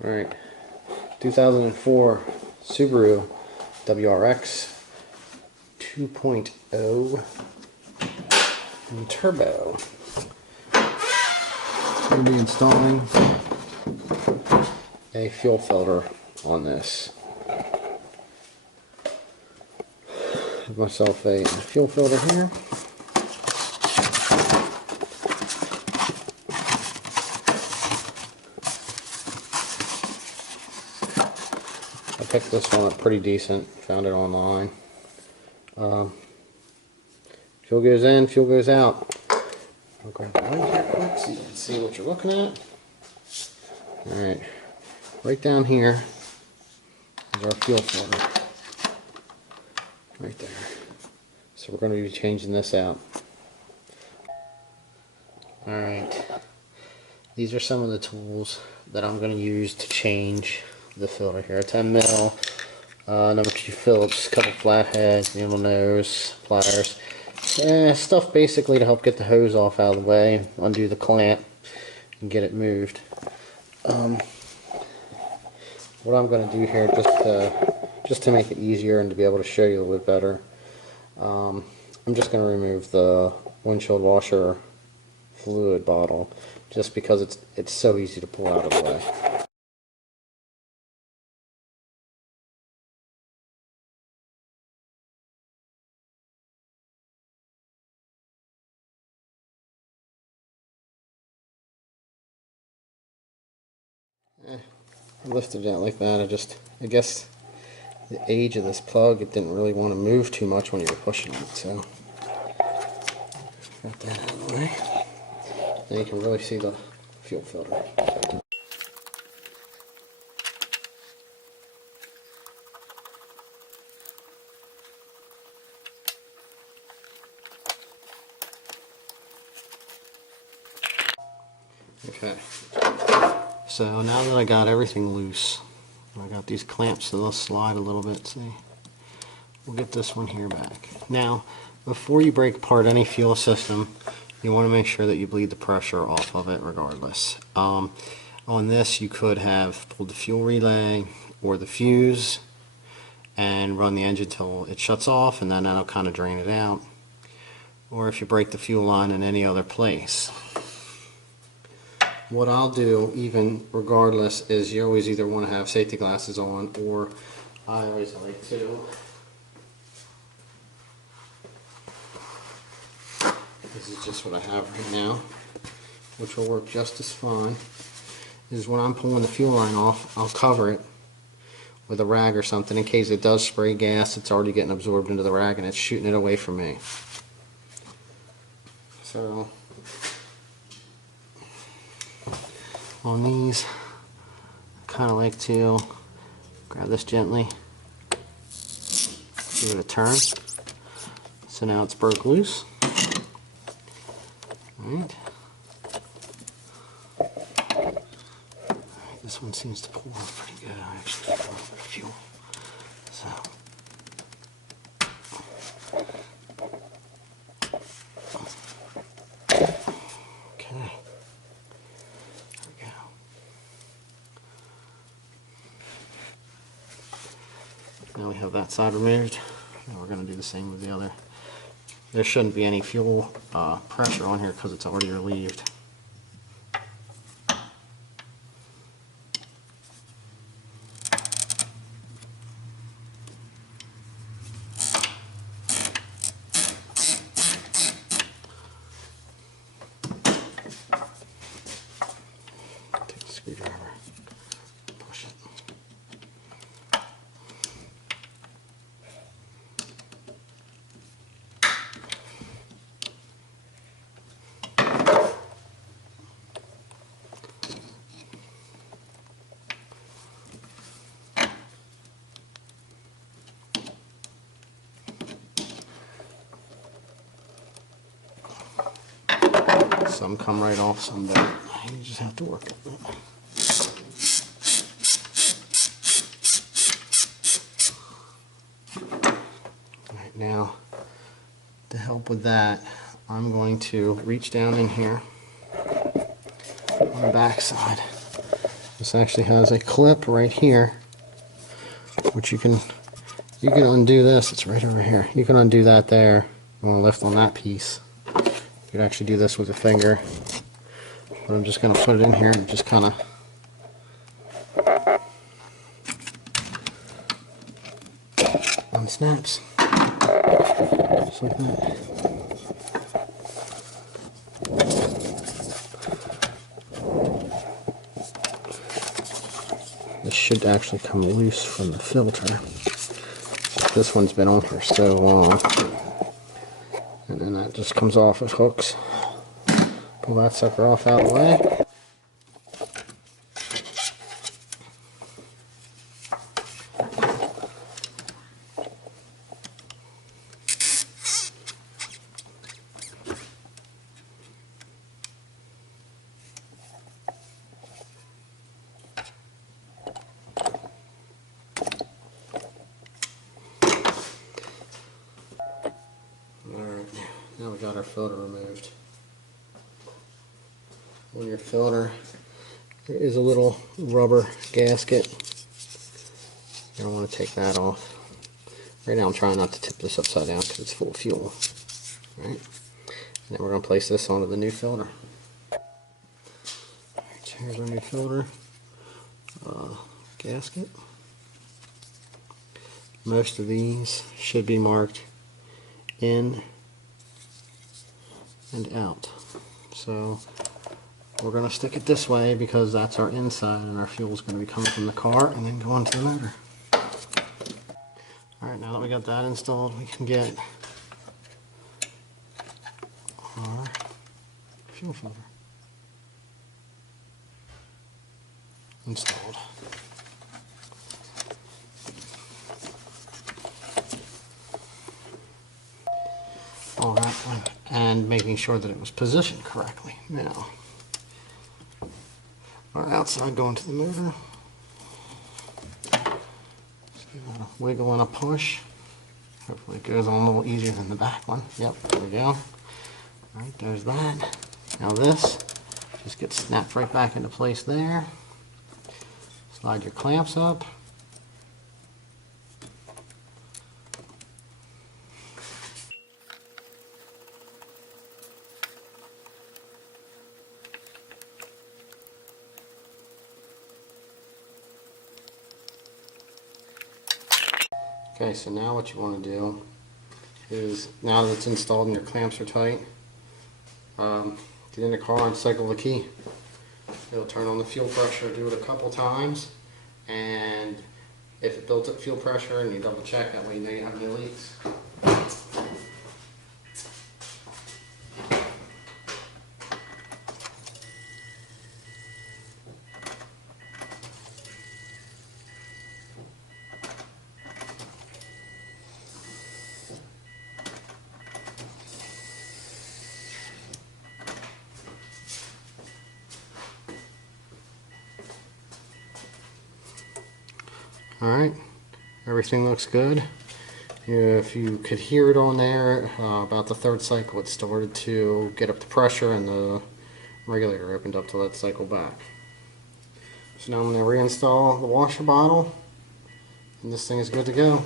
Alright, 2004 Subaru WRX 2.0 and turbo. I'm going to be installing a fuel filter on this. Have myself a fuel filter here. I picked this one up pretty decent, found it online. Fuel goes in, fuel goes out. I'll grab the light here quick so you can see what you're looking at. Alright, right down here is our fuel filter. Right there. So we're going to be changing this out. Alright, these are some of the tools that I'm going to use to change the filter here. A 10 mil, number 2 Phillips, couple flatheads, needle nose, pliers. Stuff basically to help get the hose off out of the way, undo the clamp, and get it moved. What I'm going to do here, just to make it easier and to be able to show you a little bit better, I'm just going to remove the windshield washer fluid bottle, just because it's so easy to pull out of the way. I lifted it out like that. I guess the age of this plug, it didn't really want to move too much when you were pushing it, so got that out of the way. Now you can really see the fuel filter. Okay, so now that I got everything loose, I got these clamps so they'll slide a little bit, see? We'll get this one here back. Now, before you break apart any fuel system, you want to make sure that you bleed the pressure off of it regardless. On this, you could have pulled the fuel relay or the fuse and run the engine till it shuts off, and then that'll kind of drain it out. Or if you break the fuel line in any other place. What I'll do, even regardless, is you always either want to have safety glasses on, or I always like to, this is just what I have right now, which will work just as fine, is when I'm pulling the fuel line off, I'll cover it with a rag or something in case it does spray gas. It's already getting absorbed into the rag and it's shooting it away from me. So on these, I kind of like to grab this gently, give it a turn. So now it's broke loose. Alright. This one seems to pull off pretty good. I actually got a little bit of fuel. So. Okay. Now we have that side removed. Now we're going to do the same with the other. There shouldn't be any fuel pressure on here because it's already relieved. Take a screwdriver, push it. Some come right off, some don't. You just have to work it. Alright, now to help with that, I'm going to reach down in here on the back side This actually has a clip right here, which you can undo this. It's right over here. You can undo that there. You want to lift on that piece. You could actually do this with your finger. But I'm just going to put it in here and just kind of unsnaps. Just like that. This should actually come loose from the filter. This one's been on here so long. And then that just comes off with hooks. Pull that sucker off out of the way. Alright, now we got our filter removed. On your filter, there is a little rubber gasket. You don't want to take that off. Right now I'm trying not to tip this upside down because it's full of fuel. Right? And then we're going to place this onto the new filter. Alright, here's our new filter gasket. Most of these should be marked in and out. So we're going to stick it this way because that's our inside and our fuel is going to be coming from the car and then going to the motor. Alright, now that we got that installed, we can get our fuel filter installed. All that, and making sure that it was positioned correctly. Now, our outside going to the motor. Just give that a wiggle and a push. Hopefully it goes on a little easier than the back one. Yep, there we go. All right, there's that. Now this just gets snapped right back into place there. Slide your clamps up. Okay, so now what you want to do is, now that it's installed and your clamps are tight, get in the car and cycle the key. It'll turn on the fuel pressure, do it a couple times, and if it built up fuel pressure, and you double check, that way you know you have no leaks. Alright, everything looks good. If you could hear it on there, about the third cycle it started to get up the pressure and the regulator opened up to let it cycle back. So now I'm going to reinstall the washer bottle and this thing is good to go.